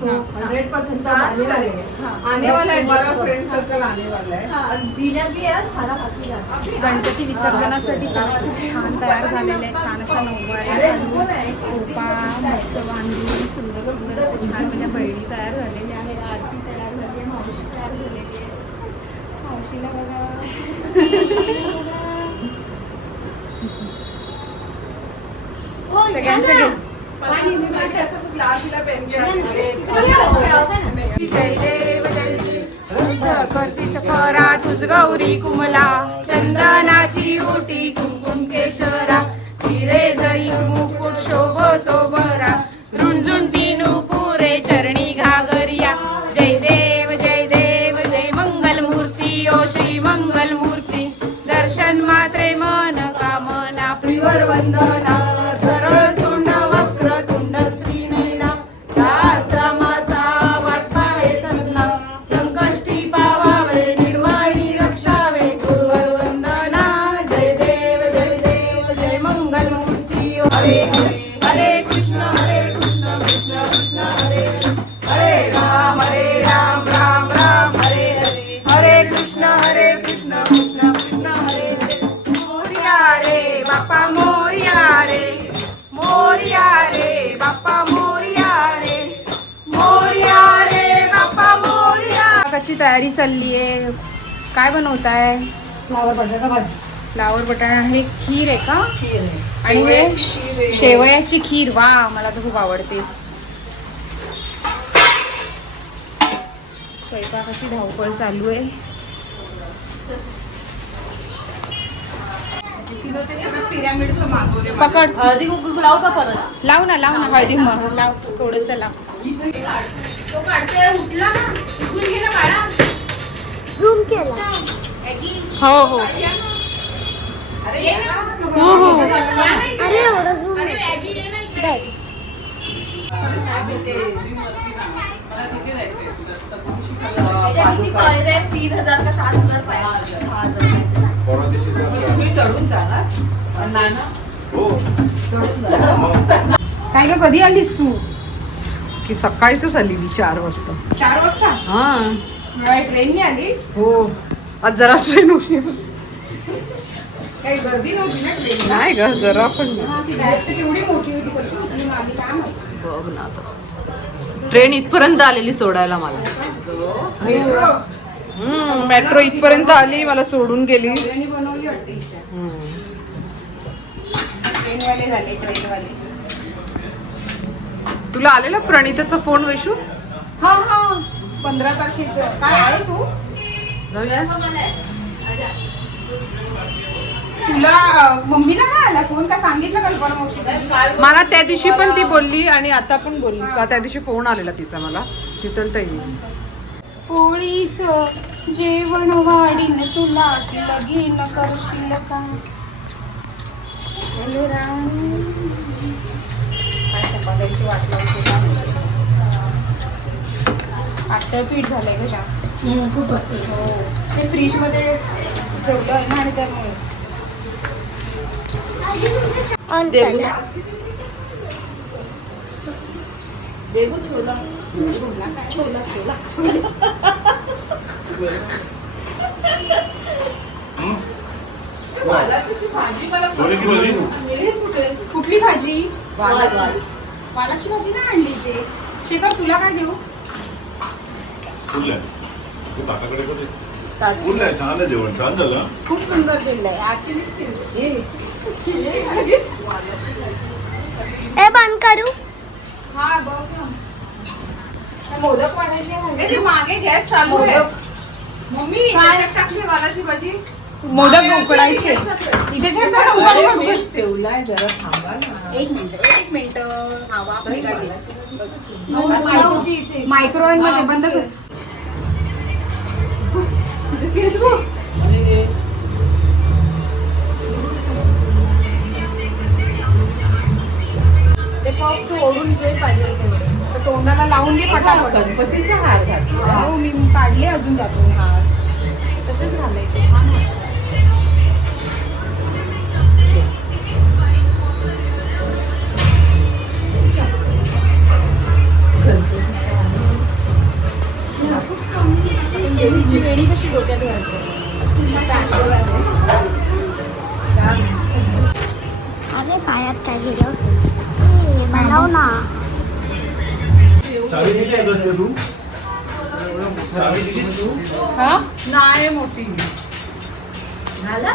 तो hundred percent आज करेंगे. हाँ। आने वाला है हमारा फ्रेंड सर्कल आने वाला है. और डिनर भी है खाना खाती है गणपती विसर्जनासाठी सगळं खूप छान तयार झालेले आहे. छान अशा आहे? खोपा मस्त बांधून सुंदर सुंदर असे छान म्हणजे बैली तयार झालेली आहे आरती तयार झाली आहे. मावशी तयार झालेली आहे मावशीला बघा. सगळ्यांचं परा तुझ गौरी कुमला चंदनाची ओटी कुंकुम केशरा तिरे जरी मुकुट शोभतो बरा. तीनू पुरे चरणी घागरिया. जय देव जय देव जय मंगल मूर्ती ओ श्री मंगल मूर्ती दर्शन मात्रे मन कामना प्रिवर वंदना. तयारी चालली आहे. काय फ्लावर बटाटा भाजी. फ्लावर बटाणा हे खीर आहे का? खीर आणि हे शेवयाची खीर. वा मला तर खूप आवडते. स्वयंपाकाची धावपळ चालू आहे. पकड. हळदी लावू का परत? लाव ना लाव ना हळदी मग लाव थोडस लाव. हो. हो हो. हो तीन हजार का? सात हजार पाहिजे सहा हजार तुम्ही चढून जाणार. नाही ना. हो. चढून जाणार. काय ग कधी आलीस तू? की सकाळीच आली मी चार वाजता. चार वाजता? हा. ट्रेनने आली. हो. आज जरा ट्रेन काही गर्दी नव्हती ना ट्रेन नाही ग जरा पण. ती मोठी होती. कशी. बघ ना आता. ट्रेन इथपर्यंत आलेली सोडायला मला. मेट्रो इथपर्यंत आली मला सोडून गेली. बनवली वाटते ट्रेनवाले झाले ट्रेनवाले तुला आलेला प्रणिताचा फोन वैशू? हा हा. पंधरा तारखेचं. काय आहे तू? जाऊया. तुला अं, मम्मीला काय आला? फोन का सांगितलं कल्पना मावशी? मला त्या दिवशी पण ती बोलली आणि आता पण बोलली. का त्या दिवशी फोन आलेला तिचा मला. शीतल ताई पोळीच जेवण वाढीन तुला लगीन करशील का? चपात्यांची वाट लावते? पातळ पीठ झालंय का चहा? खूप असते. हो. ते फ्रीजमध्ये ठेवलं आहे ना आणि त्यामुळे. कोणी की बोलली? कुठली भाजी? वालाची भाजी नाही आणली ते शेखर तुला काय देऊ? फुललं आहे. तू काकाकडे कधी फुललं आहे, छान आहे जेवण छान झालं. खूप सुंदर केलंय. ए बंद करू. हा बघ ना. मोदक वाढायचे आहे. ते मागे गॅस चालू आहे. मम्मी त्याच्यात टाकली वालाची भाजी. मोदक उकडायचे. इथे ठेवता का मोदक? ठेवलाय जरा थांबा ना. एक मिनिट एक मिनिट. हा वाफ निघाली. बस. मायक्रोवेव्हमध्ये बंद कर. ते फक्त ओढून घे पाहिजे तेवढे. तर तोंडाला लावून घे पटापट. गणपतीचा हार घातला. हो मी काढले अजून त्यातून हार. तसेच घालायचे. छान. वाटतं. आमची वेणी कशी डोक्यात अरे पायात काय गेलं? बनव ना. चावी दिली आहे का तू चावी दिलीस तू? हा? नाही मोठी. झाला?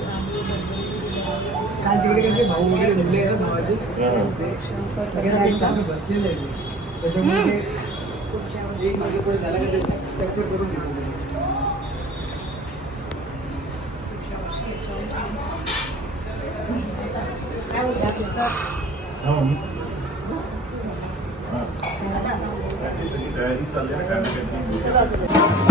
काल तिकडे भाऊ वगैरे मुले आहेत भावाचे. ते सगळ्यांना भरलेले आहेत. त्याच्यामुळे ते एक मागे पुढे झाला का ते capture करून घेतो ते. मम्मी. ती सगळी तयारी चालली ना काय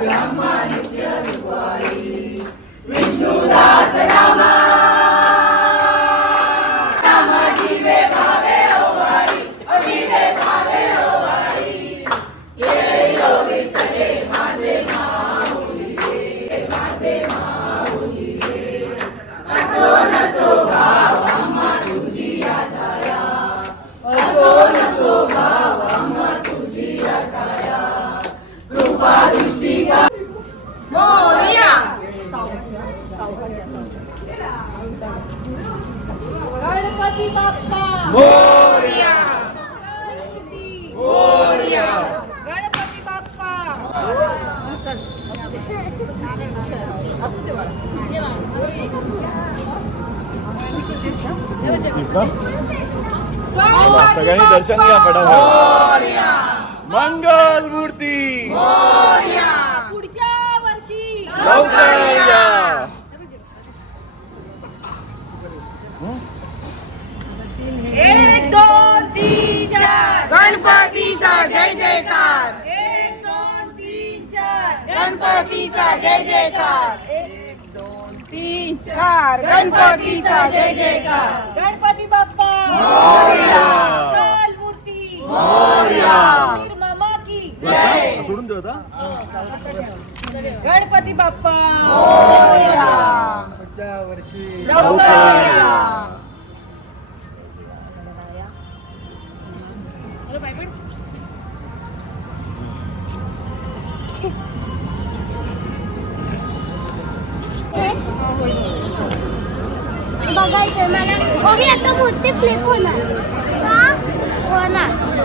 ब्रह्मा नित्य विष्णुदास रामा सगळ्यांनी दर्शन घ्या फटाफट. मंगल मूर्ती. पुढच्या वर्षी. लवकर या. एक दोन तीन चार. गणपतीचा जय जयकार. एक दोन तीन चार. गणपतीचा जय जयकार. एक दोन तीन चार. गणपतीचा जय जयकार. सोडून देऊ गणपती बाप्पा। पुढच्या वर्षी आता मूर्ती फ्लिप होणार. का होणार.